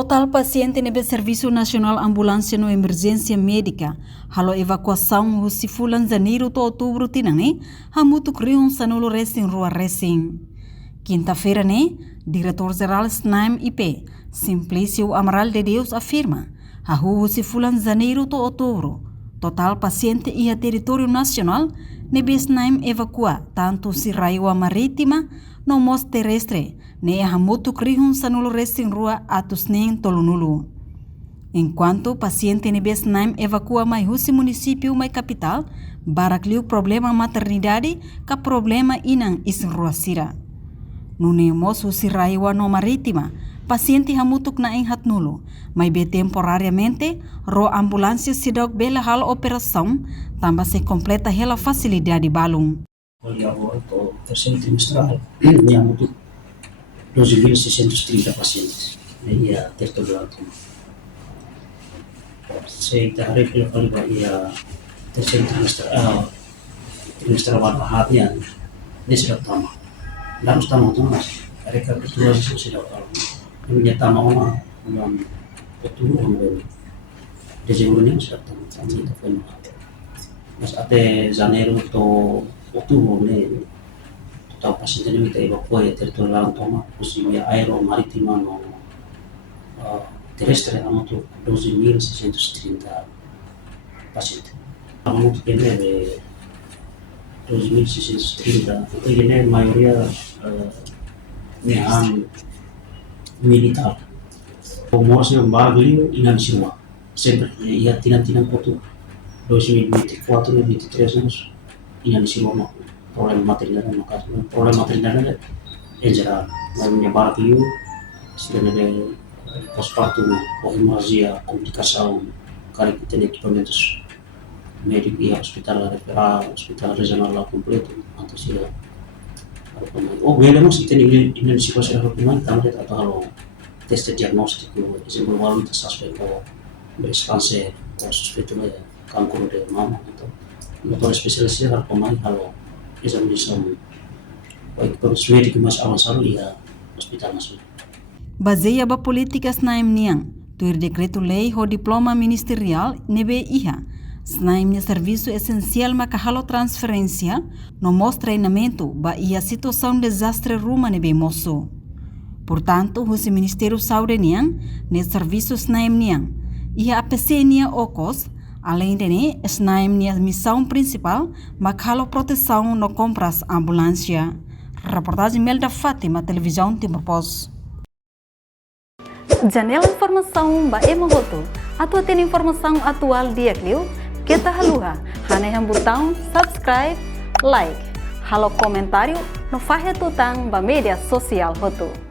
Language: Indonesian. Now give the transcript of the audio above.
Total paciente nebe Serviço Nacional Ambulância no Emergência Médica, halo evacuação husi fulan janeiro to outubro tinane, hamutu kriun sanulo racing rua racing. Quinta-feira né, diretor-geral SNAIM IP, Simplício Amaral de Deus afirma, hahu husi fulan janeiro to outubro, total paciente ia território nacional, nebe SNAIM evacua tanto si raiwa marítima, no mos terrestre, ne hamutu krihun sanulo racing rua atus nen tolunulu. Enquanto paciente nebe SNAIM evacua mai husi município mai capital, barakliu problema maternidade ka problema inang is rua sira. Nune mos husi raiwa no marítima, paciente hamutuk na ing hatnulo, mai be temporariamente, ro ambulância sidok bela hal operação, tambah se completa hela facilidade balung. Olha, o terceiro trimestral, tínhamos 12.630 pacientes ia texto de alto. Se tarik kalau ia terceiro trimestral bahagia, dia sudah tamat. Dan tamat tu mas, mereka berdua sudah tamat. Ini tamat orang bulan betul orang Desember ni sudah tamat. Sampai itu pun. Mas ate Janeiro to outubro ne total paciente ne kita evacuar territorial toma possível aero marítima no terrestre amoto 12.630 pacientes. Amoto que de 12.630 itu ne maioria nehan militar. Pomosnya baglio inan semua. Sempre ia tina foto 2024 e 2023 anos iniciamos problema maternal no caso problema maternal em geral mas minha barco sendo de pós-parto ou hemorragia complicação cara que tem equipamentos médicos e hospital referral hospital regional lá completo atau sila o belemos que tem iniciação regional também atau teste diagnóstico exemplo walau suspek breast cancer ou suspeito de cancro de mama atau dokter spesialis harus pemain kalau examinação o equipamentos médicos mais avançado ia hospital nasional. Baseia ba políticas SNAIM niang, tuir decreto-lei ho diploma ministerial nebe iha, SNAIM nia serviço essencial makahalo transferência, no mos treinamento ba ia situação desastre ruma nebe moço. Portanto, o Ministério Saúde niang, ne serviço SNAIM niang, iha APC nia okos, além de ne, SNAIM nia missão principal, makahalo proteção no compras ambulância. Reportagem Melda Fátima, Televisão Timor Post. Janela informação ba emogoto. Atua tem informação atual dia clio. Kita haluha. Hanai botão subscribe, like. Halo comentário no fahe tutang ba media sosial hoto.